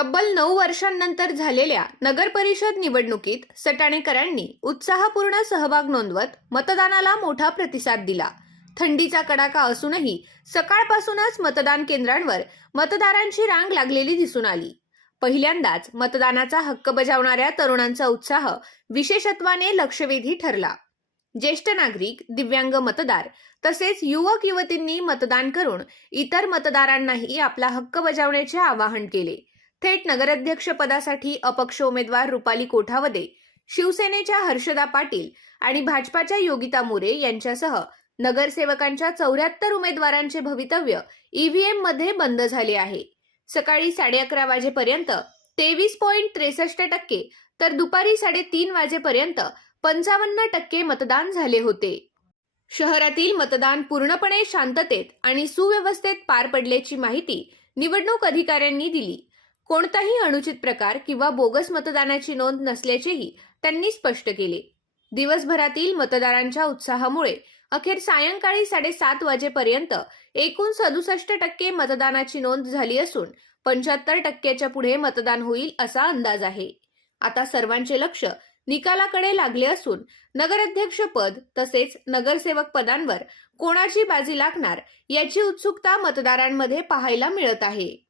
तब्बल नऊ वर्षांनंतर झालेल्या नगर परिषद निवडणुकीत सटाणेकरांनी उत्साहपूर्ण सहभाग नोंदवत मतदानाला मोठा प्रतिसाद दिला. थंडीचा कडाका असूनही सकाळपासूनच मतदान केंद्रांवर मतदारांची रांग लागलेली दिसून आली. पहिल्यांदाच मतदानाचा हक्क बजावणाऱ्या तरुणांचा उत्साह विशेषत्वाने लक्षवेधी ठरला. ज्येष्ठ नागरिक दिव्यांग मतदार तसेच युवक युवतींनी मतदान करून इतर मतदारांनाही आपला हक्क बजावण्याचे आवाहन केले. थेट नगराध्यक्षपदासाठी अपक्ष उमेदवार रुपाली कोठावदे शिवसेनेच्या हर्षदा पाटील आणि भाजपाच्या योगिता मोरे यांच्यासह नगरसेवकांच्या चौऱ्याहत्तर उमेदवारांचे भवितव्य ईव्हीएममध्ये बंद झाले आहे. सकाळी साडे अकरा वाजेपर्यंत तेवीस पॉईंट त्रेसष्ट टक्के तर दुपारी साडेतीन वाजेपर्यंत पंचावन्न टक्के मतदान झाले होते. शहरातील मतदान पूर्णपणे शांततेत आणि सुव्यवस्थेत पार पडल्याची माहिती निवडणूक अधिकाऱ्यांनी दिली. कोणताही अनुचित प्रकार किंवा बोगस मतदानाची नोंद नसल्याचेही त्यांनी स्पष्ट केले. दिवसभरातील मतदारांच्या उत्साहामुळे अखेर सायंकाळी साडेसात वाजेपर्यंत एकूण सदुसष्ट टक्के मतदानाची नोंद झाली असून पंच्याहत्तर टक्क्याच्या पुढे मतदान होईल असा अंदाज आहे. आता सर्वांचे लक्ष निकालाकडे लागले असून नगराध्यक्ष पद तसेच नगरसेवक पदांवर कोणाची बाजी लागणार याची उत्सुकता मतदारांमध्ये पाहायला मिळत आहे.